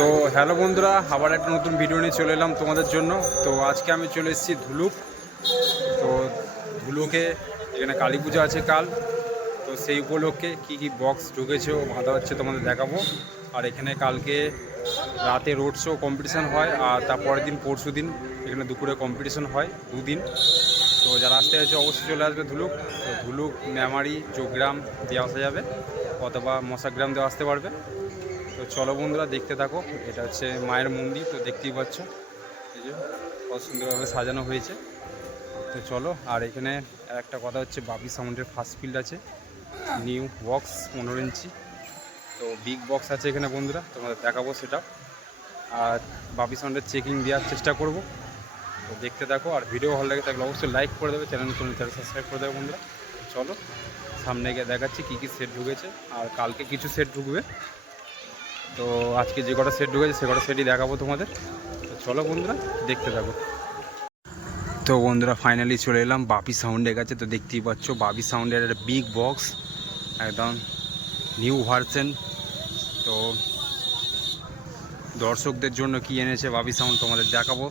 তো হ্যালো বন্ধুরা, আবার একটা নতুন ভিডিও নিয়ে চলে এলাম তোমাদের জন্য। তো আজকে আমি চলে এসেছি ধুলুক। তো ধুলুকে এখানে কালী পূজা আছে কাল, তো সেই উপলক্ষে কী কী বক্স ঢুকেছে ও বাঁধা হচ্ছে তোমাদের দেখাবো। আর এখানে কালকে রাতে রোড শো কম্পিটিশান হয়, আর তারপরের দিন পরশু দিন এখানে দুপুরে কম্পিটিশান হয়, দুদিন। তো যারা আসতে হয়েছে অবশ্যই চলে আসবে ধুলুক। তো ধুলুক, মেমারি, চৌগ্রাম দিয়ে আসা যাবে, অথবা মশাগ্রাম দিয়ে আসতে পারবে। তো চলো বন্ধুরা, দেখতে থাকো। এটা হচ্ছে মায়ের মন্দির, তো দেখতেই পাচ্ছ এই যে কত সুন্দরভাবে সাজানো হয়েছে। তো চলো। আর এখানে একটা কথা হচ্ছে, বাপি সাউন্ডের ফার্স্ট ফিল্ড আছে, নিউ বক্স 15 ইঞ্চি। তো বিগ বক্স আছে এখানে বন্ধুরা, তোমাদের দেখাবো সেটা। আর বাপি সাউন্ডের চেকিং দেওয়ার চেষ্টা করব। তো দেখতে থাকো। আর ভিডিও ভালো লাগে থাকলে অবশ্যই লাইক করে দেবে, চ্যানেল সাবস্ক্রাইব করে দেবে বন্ধুরা। চলো সামনে গিয়ে দেখাচ্ছি কী কী সেট ঢুকেছে, আর কালকে কিছু সেট ঢুকবে। তো আজকে যে কটা সেট ঢুকেছে সে কটা সেটই দেখাবো তোমাদের। তো চলো বন্ধুরা, দেখতে থাকো। তো বন্ধুরা, ফাইনালি চলে এলাম বাপি সাউন্ডের কাছে। তো দেখতেই পাচ্ছ বাপি সাউন্ডের একটা বিগ বক্স, একদম নিউ ভার্সন। তো দর্শকদের জন্য কি এনেছে বাপি সাউন্ড তোমাদের দেখাবো,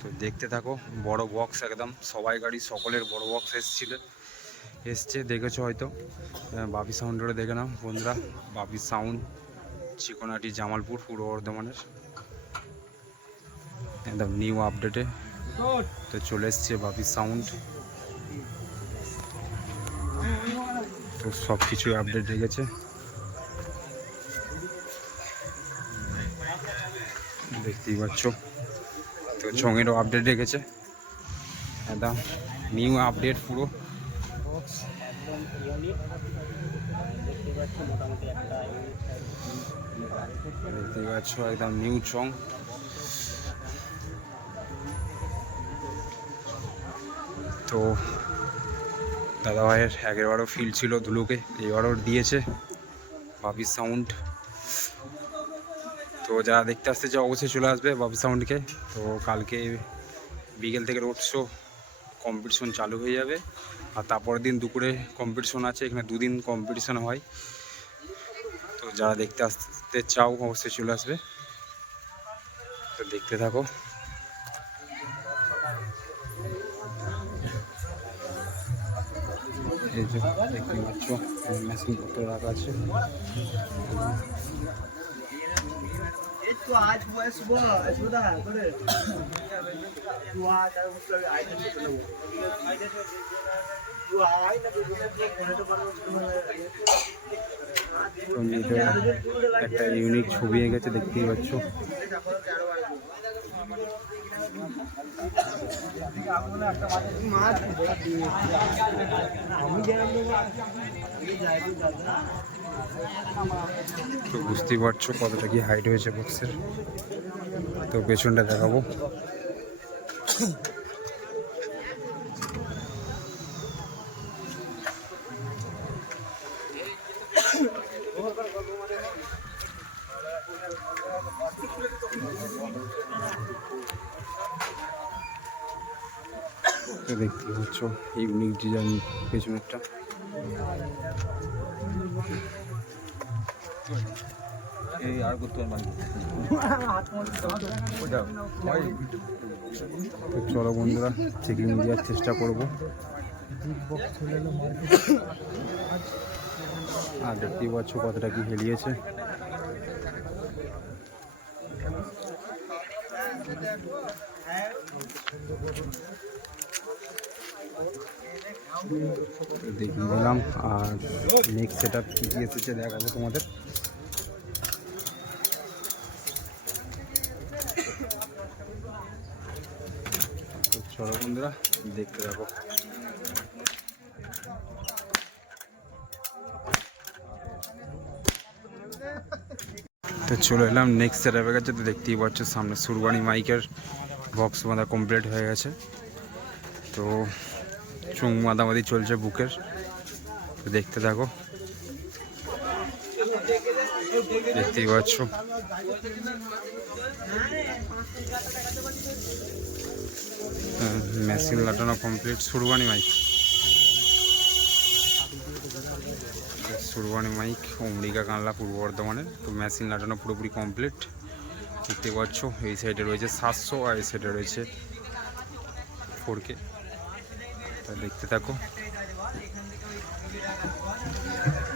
তো দেখতে থাকো। বড় বক্স একদম, সবাই গাড়ি সকলের বড় বক্স এসছে, দেখেছো হয়তো। বাপি সাউন্ডেরও দেখে নাও বন্ধুরা। বাপি সাউন্ড, চিকনাটি, জামালপুর, পূর্ব বর্ধমানের, একদম নিউ আপডেটে তো চলে এসছে বাপি সাউন্ড। তো সব কিছুই আপডেট রেখেছে, দেখতেই পাচ্ছ। তো চঙেরও আপডেট রেখেছে, একদম নিউ আপডেট পুরো। দেখতেই পাচ্ছ একদম নিউ চং। তো দাদাভাইয়ের আগেরবারও ফিল্ড ছিল ধুলুকে, এবারও দিয়েছে বাপি সাউন্ড। তো যারা দেখতে আসতে চাও অবশ্যই চলে আসবে বাপি সাউন্ডকে। তো কালকে বিকেল থেকে রোড শো কম্পিটিশন চালু হয়ে যাবে, আর তারপরের দিন দুপুরে কম্পিটিশন আছে। এখানে দুদিন কম্পিটিশন হয়। তো যারা দেখতে আসতে চাও অবশ্যই চলে আসবে। তো দেখতে থাকো। এই যে দেখতে পাচ্ছ মেশিন পত্র রাখা আছে। একটা ইউনিক ছবি এঁকে গেছে, দেখতেই পাচ্ছ। তো বুঝতেই পারছো কতটা কি হাইট হয়েছে বক্সের। তো পেছনটা দেখাবো। তো দেখতে পাচ্ছ ইউনিক ডিজাইন পেছনেরটা। চলো বন্ধুরা, চেকিং দেওয়ার চেষ্টা করবো। আর দেখতেই পাচ্ছ কতটা কি হেলিয়েছে। দেখে নিলাম, আর নেক্সট সেট আপ কী কী এসেছে দেখাবো তোমাদের। তো চলো বন্ধুরা, দেখতে থাকো। তো চলে এলাম নেক্সট সেট আপের কাছে। তো দেখতেই পাচ্ছ সামনে সুরবানি মাইকের বক্স বাঁধা কমপ্লিট হয়ে গেছে। তো চুং মাদামাদি চলছে বুকের, তো দেখতে থাকো। দেখতেই পাচ্ছ মেশিন লাগানো কমপ্লিট। সুরবানি মাইক অম্বিকা কানলা, পূর্ব বর্ধমানের। তো মেশিন লাগানো পুরোপুরি কমপ্লিট। দেখতে পাচ্ছ এই সাইডে রয়েছে 700 আর এই সাইডে রয়েছে 4K। তা দেখতে থাকো।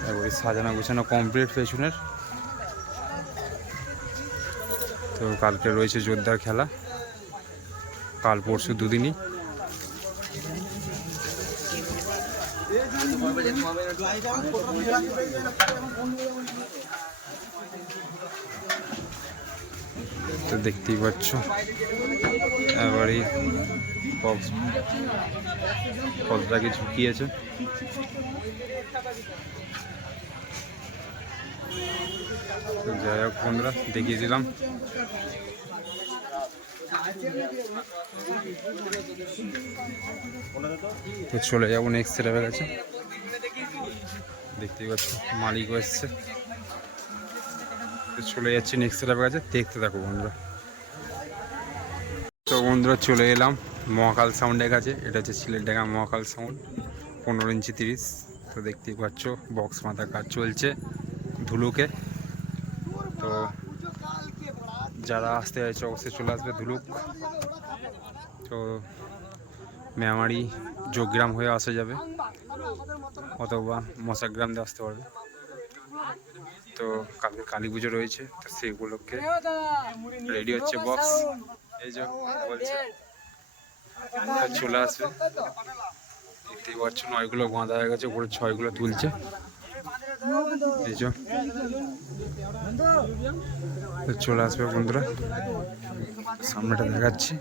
তারপরে সাজানো গোছানো কমপ্লিট পেছনের। তো কালকে রয়েছে জোরদার খেলা, কাল পরশু দুদিনই। তো দেখতেই পাচ্ছ এবারে কলটাকে ঝুঁকিয়েছে। তো যাই হোক বন্ধুরা, দেখিয়ে দিলাম। তো চলে যাবো নেক্সট সেটআপের কাছে। দেখতেই পাচ্ছ মালিকও এসছে। তো চলে যাচ্ছি নেক্সট সেটআপের কাছে, দেখতে থাকো বন্ধুরা। তো বন্ধুরা চলে এলাম মহাকাল সাউন্ডের কাছে। এটা হচ্ছে সিলেটডাঙ্গা মহাকাল সাউন্ড, 15 ইঞ্চি 30। তো দেখতেই পাচ্ছ বক্স মাথা কাজ চলছে ধুলুকে। তো যারা আসতে চাইছে অবশ্যই চলে আসবে ধুলুক। তো মেমারি যোগগ্রাম হয়ে আসা যাবে, অথবা মশাগ্রাম দিয়ে আসতে পারবে। তো কালকে কালী পুজো রয়েছে, তো সেই উপলক্ষে রেডি হচ্ছে বক্স। এই যে বলছে চলে আসবে। দেখতেই পাচ্ছ 9গুলো বাঁধা হয়ে গেছে, উপরে 6গুলো তুলছে। এই যে চলে আসবে বন্ধুরা, সামনেটা দেখাচ্ছি।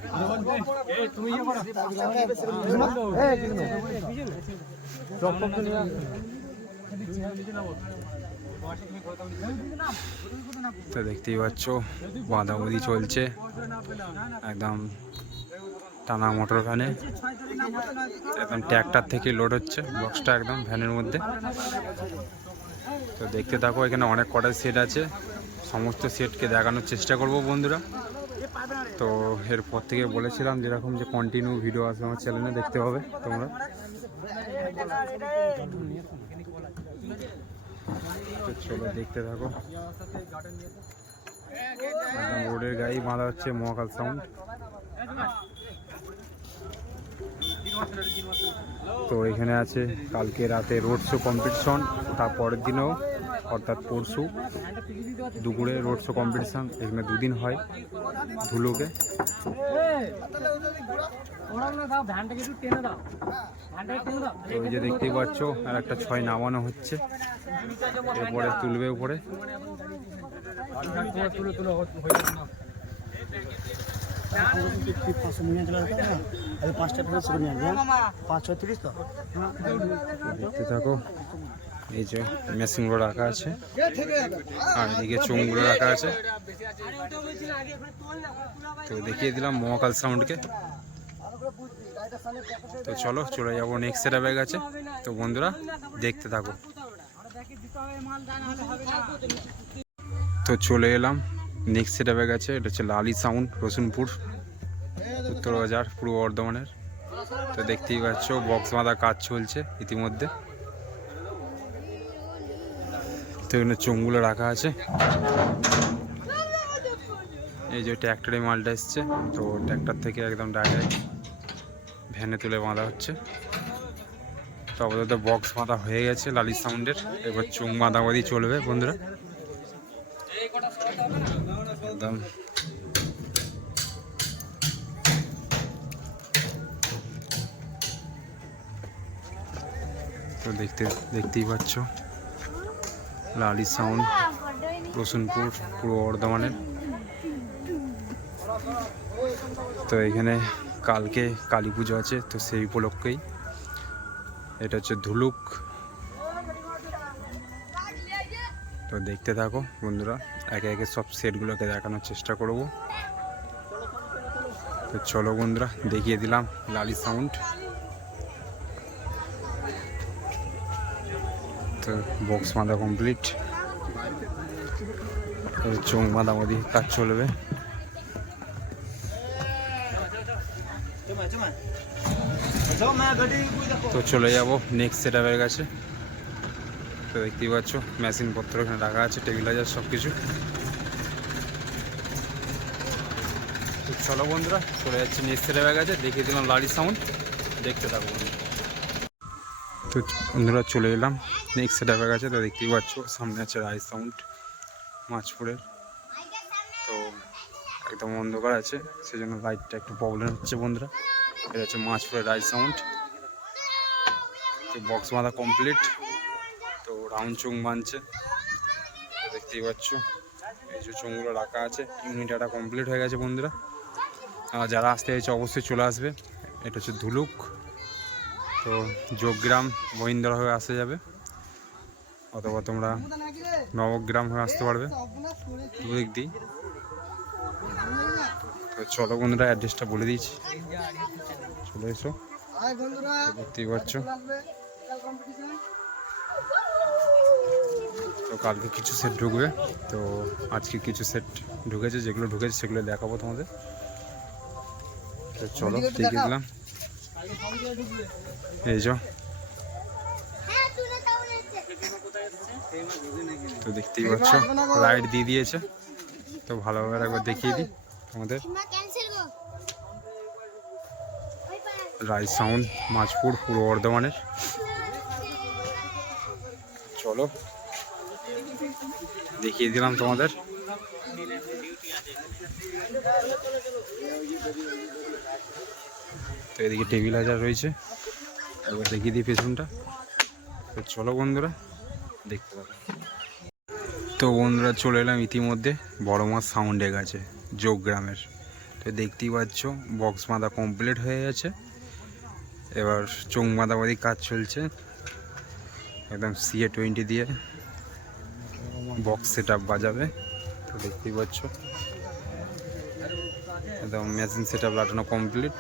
তো দেখতেই পাচ্ছ বাঁধাবাঁধি চলছে একদম টানা মোটর ভ্যানে। একদম ট্র্যাক্টর থেকে লোড হচ্ছে বক্সটা একদম ভ্যানের মধ্যে। তো দেখতে থাকো, এখানে অনেক কটা সেট আছে, সমস্ত সেটকে দেখানোর চেষ্টা করব বন্ধুরা। তো এরপর থেকে বলেছিলাম যেরকম যে কন্টিনিউ ভিডিও আসবে আমার চ্যানেলে, দেখতে হবে তোমরা। তো চলো দেখতে থাকো। একদম রোডের গাড়ি বাঁধা হচ্ছে মহাকাল সাউন্ড। তো এখানে আছে কালকে রাতে রোড শো কম্পিটিশন, তারপরের দিনও অর্থাৎ পরশু দুপুরে রোড শো কম্পিটিশন। এখানে দুদিন হয় ধুলোকে। তো এই যে দেখতেই পাচ্ছ আর একটা 6 নামানো হচ্ছে, এরপরে তুলবে উপরে। দেখতে থাকো, এই যে মেশিনগুলো রাখা আছে আর এদিকে চোঙগুলো রাখা আছে। তো দেখিয়ে দিলাম মহাকাল সাউন্ডকে। তো চলো চলে যাবো নেক্সট সেটআপের কাছে। তো বন্ধুরা দেখতে থাকো। তো চলে এলাম নেক্সট সেটআপের কাছে। এটা হচ্ছে লালি সাউন্ড, রসুনপুর, উত্তর বাজার, পূর্ব বর্ধমানের। তো দেখতেই পাচ্ছ বক্স বাঁধা কাজ চলছে ইতিমধ্যে। তো এখানে চোঙগুলো রাখা আছে। এই যে ট্র্যাক্টরে মালটা এসছে, তো ট্র্যাক্টর থেকে একদম ডাইরেক্ট ভ্যানে তুলে বাঁধা হচ্ছে। তো আপাতত বক্স বাঁধা হয়ে গেছে লালি সাউন্ডের, এবার চোঙ বাঁধাবাঁধি চলবে বন্ধুরা একদম। তো দেখতেই পাচ্ছ লালি সাউন্ড, রসুনপুর, পূর্ব বর্ধমানের। তো এখানে কালকে কালী পুজো আছে, তো সেই উপলক্ষেই এটা হচ্ছে ধুলুক। তো দেখতে থাকো বন্ধুরা, একে একে সব সেটগুলোকে দেখানোর চেষ্টা করব। তো চলো বন্ধুরা দেখিয়ে দিলাম লালি সাউন্ড। তো বক্স বাঁধা কমপ্লিট, চোঙ বাঁধাবাঁধি কাজ চলবে। তো চলে যাব নেক্সট সেটআপের কাছে। তো দেখতেই পাচ্ছ মেশিনপত্র এখানে রাখা আছে, টেবিলাইজার সব কিছু। চলো বন্ধুরা চলে যাচ্ছে নেক্সট সেটআপের কাছে, দেখিয়ে দিলাম লারি সাউন্ড, দেখতে থাকো বন্ধুরা। তো বন্ধুরা চলে এলাম নেক্সট সেটআপের কাছে। তো দেখতেই পাচ্ছ সামনে আছে রাইস সাউন্ড মাছপুরের। তো একদম অন্ধকার আছে, সেজন্য লাইটটা একটু প্রবলেম হচ্ছে বন্ধুরা। এটা হচ্ছে মাছপুরের রাইস সাউন্ড। তো বক্স বাঁধা কমপ্লিট, তো রাউন্ড চোং বানছে দেখতেই পাচ্ছ। এই যে চোঙগুলো রাখা আছে, ইউনিট একটা কমপ্লিট হয়ে গেছে বন্ধুরা। যারা আসতে চাইছে অবশ্যই চলে আসবে। এটা হচ্ছে ধুলুক, তো যোগগ্রাম মহিন্দ্রা হয়ে আসা যাবে, অথবা তোমরা নবগ্রাম হয়ে আসতে পারবে দুদিক দিই। তো চলো বন্ধুরা অ্যাড্রেসটা বলে দিয়েছি, চলে এসো। দেখতেই পাচ্ছ তো কালকে কিছু সেট ঢুকবে, তো আজকে কিছু সেট ঢুকেছে, যেগুলো ঢুকেছে সেগুলো দেখাবো তোমাদের। তো চলো দেখিয়ে দিলাম। এই যে তো দেখতেই পাচ্ছ লাইট দিয়ে দিয়েছে, তো ভালোভাবে একবার দেখিয়ে দিই তোমাদের। রাইস সাউন্ড মাছপুর পূর্ব বর্ধমানের। চলো দেখিয়ে দিলাম তোমাদের। তো এদিকে টেবিল হাজার রয়েছে, একবার দেখিয়ে দিই পেছনটা। তো চলো বন্ধুরা দেখতে পাবো। তো বন্ধুরা চলে এলাম ইতিমধ্যে বড় মাছ সাউন্ডের কাছে যোগগ্রামের। তো দেখতেই পাচ্ছ বক্স বাঁধা কমপ্লিট হয়ে গেছে, এবার চোং বাঁধাবাঁধি কাজ চলছে। একদম CA20 দিয়ে বক্স সেট আপ বাজাবে। তো দেখতেই পাচ্ছ একদম মেশিন সেট আপ লাগানো কমপ্লিট।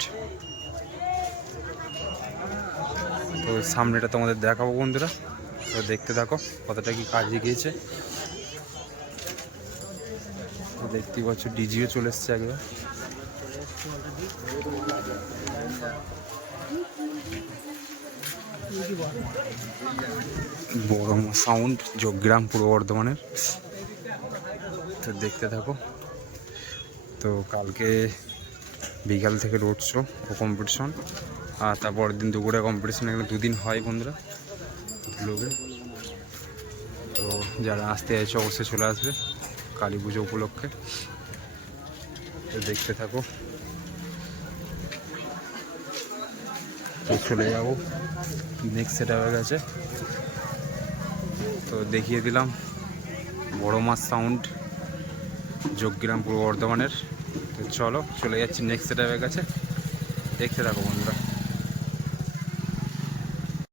তো সামনেটা তোমাদের দেখাবো বন্ধুরা, তো দেখতে থাকো কতটা কি কাজ গিয়েছে। দেখতেই পাচ্ছ ডিজিও চলে এসছে একবার। বড় সাউন্ড যোগগ্রাম পূর্ব বর্ধমানের। তো দেখতে থাকো। তো কালকে বিকাল থেকে রোড শো ও কম্পিটিশন, আর তারপরের দিন দুপুরে কম্পিটিশন, এখানে দুদিন হয় বন্ধুরা ব্লগে। তো যারা আসতে চাইছে অবশ্যই চলে আসবে কালী পুজো উপলক্ষে। তো দেখতে থাকো। তো চলে যাবো নেক্সট সেটআপের কাছে। তো দেখিয়ে দিলাম বড় মাছ সাউন্ড যোগগ্রাম পূর্ব বর্ধমানের। তো চলো চলে যাচ্ছি নেক্সট সেটআপের কাছে, দেখতে থাকো বন্ধুরা।